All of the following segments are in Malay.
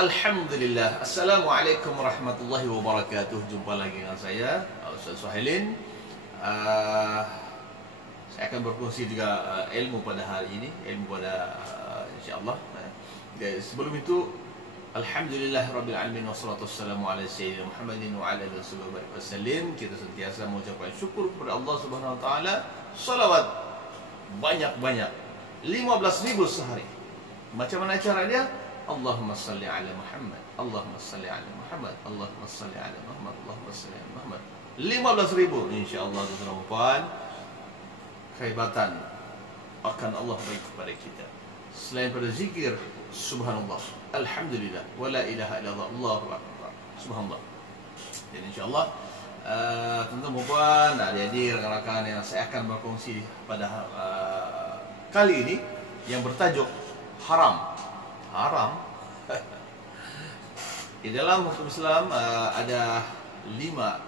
Alhamdulillah. Assalamualaikum warahmatullahi wabarakatuh. Jumpa lagi dengan saya, Ustaz Suhailin. Saya akan berkongsi juga ilmu pada hari ini, ilmu pada insyaAllah. Sebelum itu, Alhamdulillah Rabbil Alamin, wassalatu wassalamu ala Sayyidina Muhammadin wa ala alihi wasallam. Kita sentiasa mengucapkan syukur kepada Allah Subhanahu wa taala. Salawat banyak-banyak, 15.000 sehari. Macam mana cara dia? Allahumma salli ala Muhammad, Allahumma salli ala Muhammad, Allahumma salli ala Muhammad, Allahumma salli ala Muhammad. 15.000 insyaAllah, tuan-tuan dan puan. Kehebatan akan Allah bagi kepada kita. Selain pada zikir subhanallah, alhamdulillah, wala ilaha illallah, Allahu akbar, subhanallah. Dan insyaAllah tuan-tuan dan puan, adik-adik, rakan-rakan yang saya akan berkongsi pada kali ini yang bertajuk haram. Haram. Di dalam hukum Islam ada lima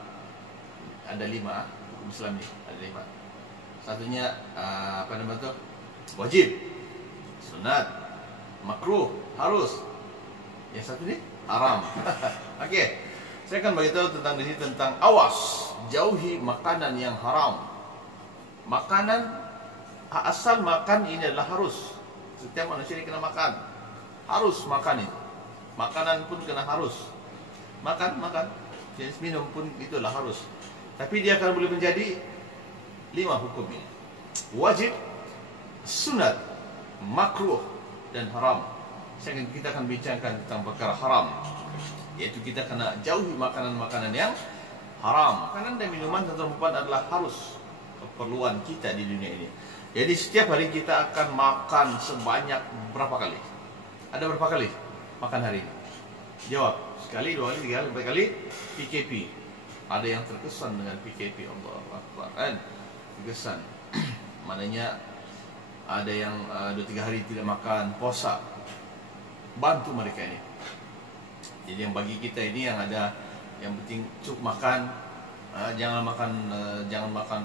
hukum Islam ni, ada 5. Satunya apa nama tu? Wajib, sunat, makruh, harus. Yang satu ni haram. Okey. Saya akan beritahu tentang ini, tentang awas, jauhi makanan yang haram. Makanan, asal makan ini adalah harus. Setiap manusia ini kena makan. Harus makan itu. Makanan pun kena harus. Makan. Jenis minum pun itulah harus. Tapi dia akan boleh menjadi 5 hukum ini. Wajib, sunat, makruh dan haram. Kita akan bincangkan tentang perkara haram, iaitu kita kena jauhi makanan-makanan yang haram. Makanan dan minuman tuan-tuan adalah harus, keperluan kita di dunia ini. Jadi setiap hari kita akan makan sebanyak berapa kali? Ada berapa kali makan hari ini? Jawab. Sekali, 2 kali, 3 kali, 4 kali. PKP. Ada yang terkesan dengan PKP. Allah Akbar, kan? Terkesan. Maknanya ada yang 2-3 hari tidak makan, puasa. Bantu mereka ini. Jadi yang bagi kita ini yang ada, yang penting cukup makan. Jangan makan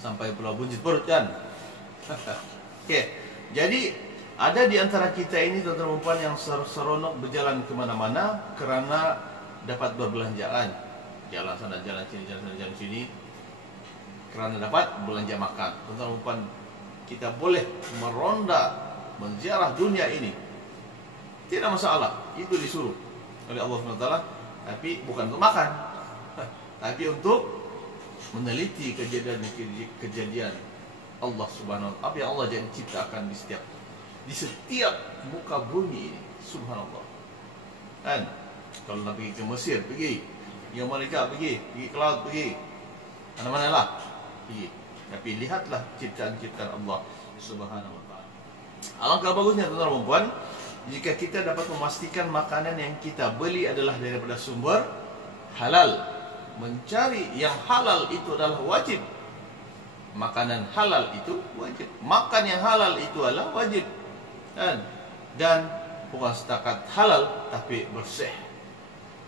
sampai pulau buncit perut, kan? Okey. Jadi ada di antara kita ini tuan-tuan dan puan yang seronok berjalan ke mana-mana kerana dapat berbelanjaan. Jalan sana, jalan sini, jalan sana, jalan sini, kerana dapat belanja makan. Tuan-tuan dan puan, kita boleh meronda, menziarah dunia ini, tidak masalah. Itu disuruh oleh Allah SWT. Tapi bukan untuk makan, tapi untuk meneliti kejadian Allah Subhanahu wa taala, apa yang Allah jadi ciptakan di setiap muka bumi ini. Subhanallah, kan? Kalau nak pergi ke Mesir, pergi. Yang Malika, pergi ke laut, pergi mana-mana lah, pergi. Tapi lihatlah ciptaan-ciptaan Allah Subhanahu wa taala. Alangkah bagusnya tuan-tuan dan puan jika kita dapat memastikan makanan yang kita beli adalah daripada sumber halal. Mencari yang halal itu adalah wajib. Makanan halal itu wajib. Makan yang halal itu adalah wajib, kan? Dan bukan setakat halal, tapi bersih,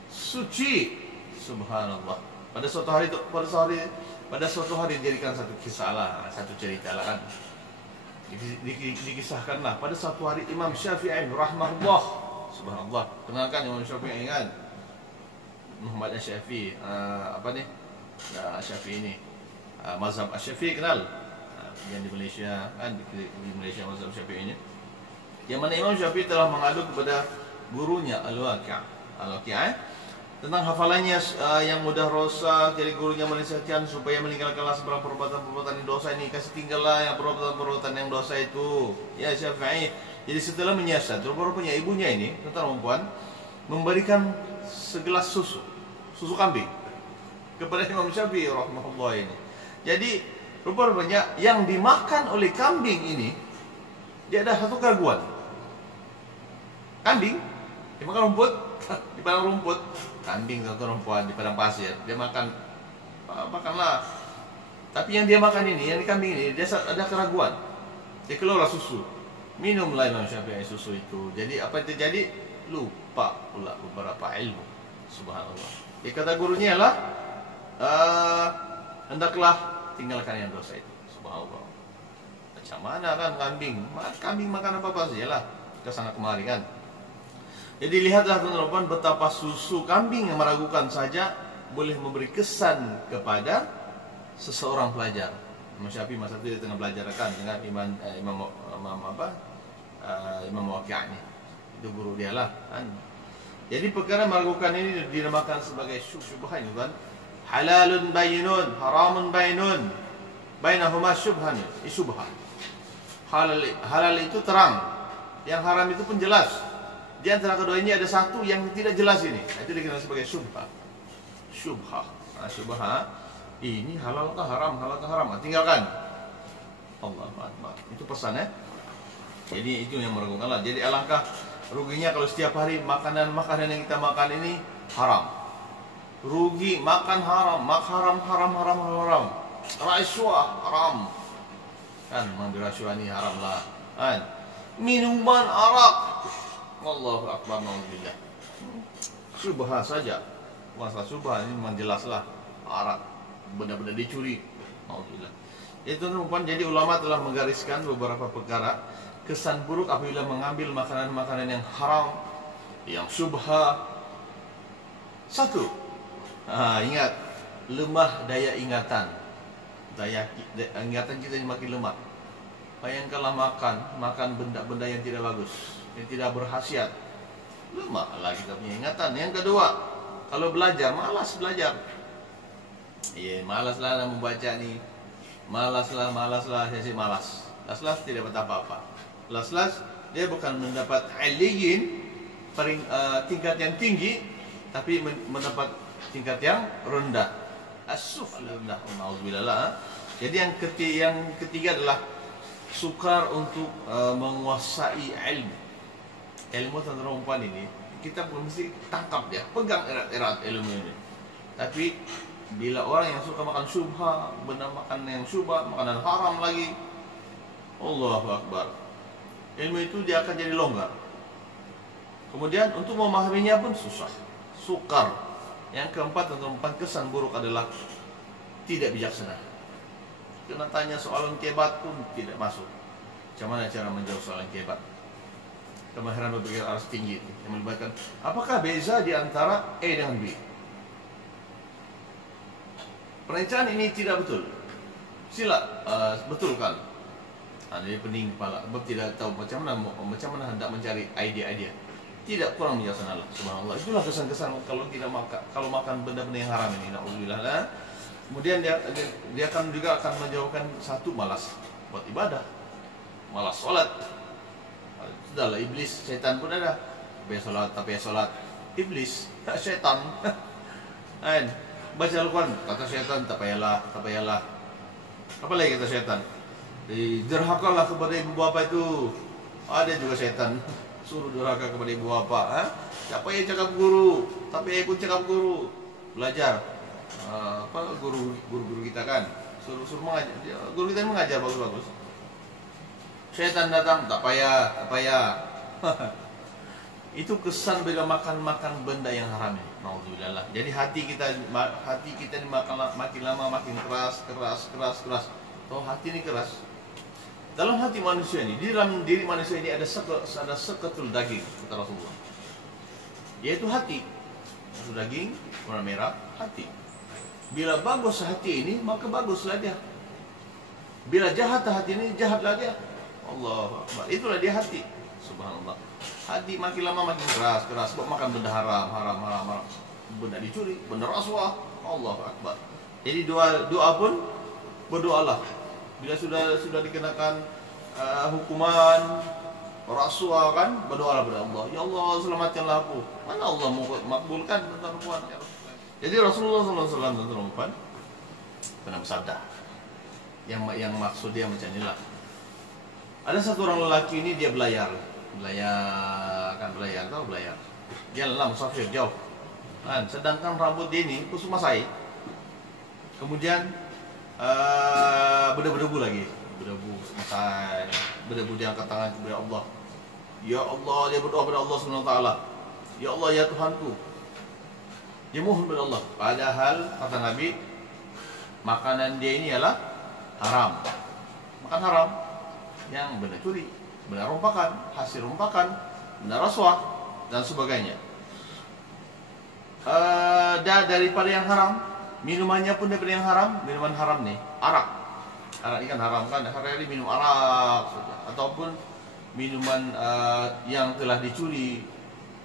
suci. Subhanallah. Pada suatu hari dijadikan satu kisah lah, satu cerita lah, kan? Dikisahkanlah pada suatu hari Imam Syafi'i rahimahullah. Subhanallah. Kenalkan Imam Syafi'i, kan? Muhammad Syafi'i, apa ni? Syafi'i ini, mazhab Syafi'i, kenal? Yang di Malaysia, kan? Di Malaysia mazhab Syafi'i ini. Yang mana Imam Syafi'i telah mengadu kepada gurunya Al-Waqi' tentang hafalannya yang mudah rosak. Jadi gurunya menasihatkan supaya meninggalkanlah sebarang perbuatan-perbuatan yang dosa ini. Kasih tinggallah yang perbuatan-perbuatan yang dosa itu, ya Syafi'i. Jadi setelah menyiasat, rupanya ibunya ini, tuan-tuan dan puan, memberikan segelas susu kambing kepada Imam Syafi'i rahimahullah ini. Jadi rupanya yang dimakan oleh kambing ini, dia ada satu keraguan. Kambing dia makan rumput di padang rumput. Kambing tuan-tuan dan puan di padang pasir, dia makanlah. Tapi yang dia makan ini, yang di kambing ini, dia ada keraguan. Dia keluarlah susu. Minumlah Imam Syafi'i susu itu. Jadi apa yang terjadi? Lupa pula beberapa ilmu. Subhanallah. Dia kata gurunya lah, hendaklah tinggalkan yang dosa itu. Subhanallah. Macam mana, kan? Kambing makan apa-apa sajalah, ke sana kemari, kan? Jadi lihatlah teman-teman betapa susu kambing yang meragukan saja boleh memberi kesan kepada seseorang pelajar. Imam Syafi'i masa itu dia tengah belajar kan dengan Imam Waqi' ni. Itu guru dia lah kan. Jadi perkara meragukan ini dinamakan sebagai syubhah kan. Halalun bayyinun, haramun bayyinun. Bainahuma syubhan, syubhah. Halal itu terang, yang haram itu pun jelas. Di antara keduanya ada satu yang tidak jelas ini. Itu dikenal sebagai syubhah. Syubhah. Syubhah. Ini halal ke haram, halal ke haram. Tinggalkan. Allahu Akbar. Itu pesan ya. Jadi itu yang meragukan lah. Jadi alangkah ruginya kalau setiap hari makanan-makanan yang kita makan ini haram. Rugi makan haram, haram. Rasuah haram. Kan mengambil rasuah ini haram lah. Kan? Minuman arak. Allahu Akbar, naudzubillah. Syubhah saja. Masalah syubhah ini memang jelaslah arak, benda-benda dicuri. Naudzubillah. Itu teman-teman, jadi ulama telah menggariskan beberapa perkara kesan buruk apabila mengambil makanan-makanan yang haram, yang syubhah. Satu, ingat, lemah daya ingatan. Daya ingatan kita ini makin lemah. Bayangkanlah makan benda-benda yang tidak bagus, yang tidak berkhasiat, lemah lah kita punya ingatan. Yang kedua, kalau belajar, malas belajar. Malaslah membaca nih. Malaslah, saya sih malas. Las-las tidak dapat apa-apa. Las-las dia bukan mendapat aliyin tingkat yang tinggi, tapi mendapat tingkat yang rendah. As-sufla rendah. Nauzubillah. Jadi yang ketiga adalah sukar untuk menguasai ilmu. Ilmu tentang perempuan ini kita pun mesti tangkap dia, pegang erat-erat ilmu ini. Tapi bila orang yang suka makan syubha, benda makan yang syubha, makanan haram lagi, Allahu Akbar, ilmu itu dia akan jadi longgar. Kemudian untuk memahaminya pun susah, sukar. Yang keempat tentang kesan buruk adalah tidak bijaksana. Kena tanya soalan kebat pun tidak masuk. Macam mana cara menjawab soalan kebat? Kemahiran berpikir aras tinggi itu, yang melibatkan apakah beza di antara A dengan B? Perencanaan ini tidak betul. Sila betulkan. Jadi pening kepala, sebab tidak tahu macam mana hendak mencari idea-idea. Tidak, kurang bijaksana lah. Subhanallah. Itulah kesan-kesan kalau makan benda-benda yang haram ini. Nauzubillah. Kemudian dia akan menjawabkan satu, malas buat ibadah, malas sholat. Sudahlah, iblis, setan pun ada. Tak payah sholat, iblis, setan. Baca Al-Quran, kata setan, tak payahlah. Apa lagi kata setan? Derhakalah kepada ibu bapa itu. Ada juga setan suruh durhaka kepada ibu bapa. Tak payah cakap guru, tapi ikut cakap guru. Belajar. Guru kita kan suruh mengajar, guru kita mengajar bagus-bagus. Setan datang, tak payah. Itu kesan bila makan benda yang haram ini. Nauzubillah. Jadi hati kita ini makin lama makin keras. Tahu hati ini keras. Dalam hati manusia ini, di dalam diri manusia ini ada seketul daging, kata Rasulullah. Yaitu hati. Itu daging warna merah, hati. Bila bagus hati ini, maka baguslah dia. Bila jahat hati ini, jahatlah dia. Allahu Akbar. Itulah dia hati. Subhanallah. Hati makin lama makin keras. Sebab makan benda haram. Benda dicuri, benda rasuah. Allahu Akbar. Jadi doa pun berdoalah. Bila sudah dikenakan hukuman rasuah kan, berdoalah kepada Allah. Ya Allah, selamatkanlah aku. Mana Allah makbulkan tentang perempuan? Jadi Rasulullah SAW tentang perempuan pernah bersabda, yang maksud dia macam inilah. Ada satu orang lelaki ini, dia belayar, tahu belayar. Dia lelah musafir jauh. Kan, sedangkan rambut dia ini kusut masai. Kemudian berdebu lagi, berdebu masai, berdebu dia angkat tangan kepada Allah. Ya Allah, dia berdoa kepada Allah SWT. Ya Allah, ya Tuhanku. Dia mohon kepada Allah. Padahal kata Nabi, makanan dia ini adalah haram. Makan haram yang benda curi, benda rompakan, hasil rompakan, benda rasuah. dan sebagainya. Dan daripada yang haram, minumannya pun daripada yang haram. Minuman haram nih, arak. Arak ini kan haram kan, hari-hari minum arak saja. Ataupun minuman yang telah dicuri.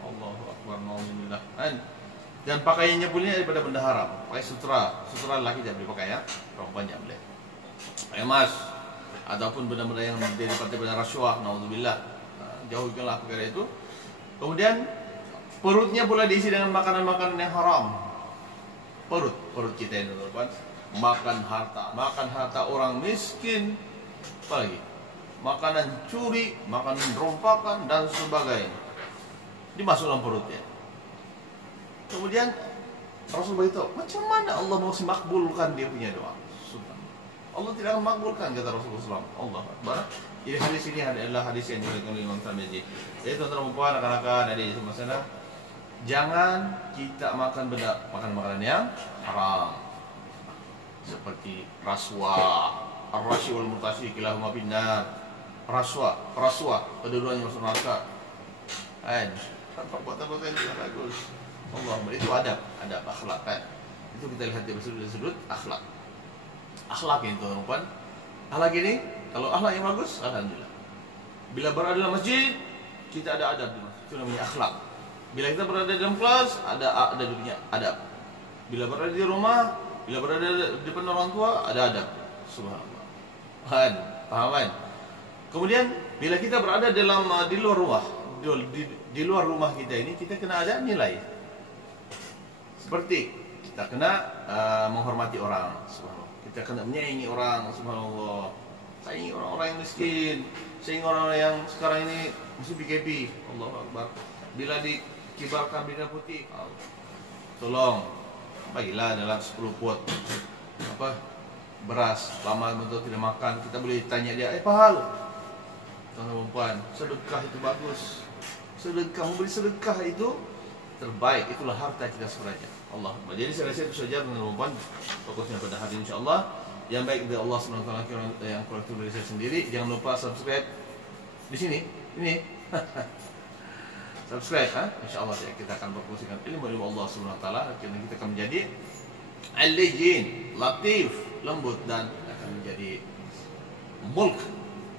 Allahu Akbar, na'udzubillah. Dan pakaiannya pun daripada benda haram. Pakai sutra lelaki tidak boleh pakai ya, perempuan tidak boleh. Pakai emas ataupun benda-benda yang daripada rasuah, na'udzubillah. Jauhkanlah perkara itu. Kemudian perutnya pula diisi dengan makanan-makanan yang haram. Perut kita ini, teman-teman. Makan harta orang miskin, apa lagi? Makanan curi, makanan rompakan dan sebagainya. Dimasuk dalam perutnya. Kemudian Rasul beritahu, macam mana Allah mau makbulkan dia punya doa? Allah tidak akan makbulkan, kata Rasulullah SAW. Allah Akbar. Jadi hadis ini adalah hadis yang diriwayatkan oleh Imam Tirmidzi. Jadi tuan-tuan dan puan, akan adik semua sana, jangan kita makan makanan yang haram, seperti rasuah, ar-rashi wal murtashi kilahuma finnar. Rasuah, kedua-duanya masuk neraka. Perbuatan-perbuatan yang tidak bagus. Allah, itu adab akhlak kan. Itu kita lihat di sudut akhlak. Akhlak ini tuan-tuan. Akhlak ini, kalau akhlak yang bagus, alhamdulillah. Bila berada dalam masjid, kita ada adab di masjid. Itu namanya akhlak. Bila kita berada dalam kelas, ada dunia adab. Bila berada di rumah, bila berada di depan orang tua, ada adab. Subhanallah. Paham kan? Kemudian bila kita berada dalam di luar rumah, di luar rumah kita ini, kita kena ada nilai. Seperti kita kena menghormati orang, subhanallah. Kita kena menyayangi orang, subhanallah. Sayangi orang-orang yang miskin, sayangi orang-orang yang sekarang ini mesti PKP. Allahu Akbar. Bila dikibarkan bendera putih, tolong bagilah dalam 10 pot beras. Lama betul tidak makan, kita boleh tanya dia, pahal tuan-tuan puan, sedekah itu bagus. Sedekah, memberi sedekah itu terbaik. Itulah harta kita sebenarnya. Allah. Jadi saya rasa itu saja tuan-tuan puan, fokusnya pada hari ini insya-Allah. Yang baik dari Allah SWT, yang kurang itu dari saya sendiri. Jangan lupa subscribe di sini. Ini subscribe, insya-Allah kita akan berkongsikan ilmu Allah SWT. Akhirnya kita akan menjadi al-layyin, latif, lembut, dan akan menjadi mulk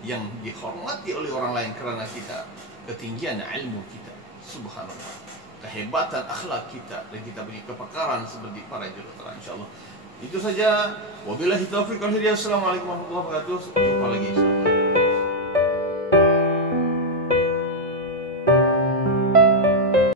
yang dihormati oleh orang lain karena kita ketinggian ilmu kita, subhanallah, kehebatan akhlak kita, dan kita punya kepakaran seperti para juruterang. Insyaallah itu saja. Wabillahi taufiq wal hidayah. Assalamualaikum warahmatullahi wabarakatuh. Jumpa lagi.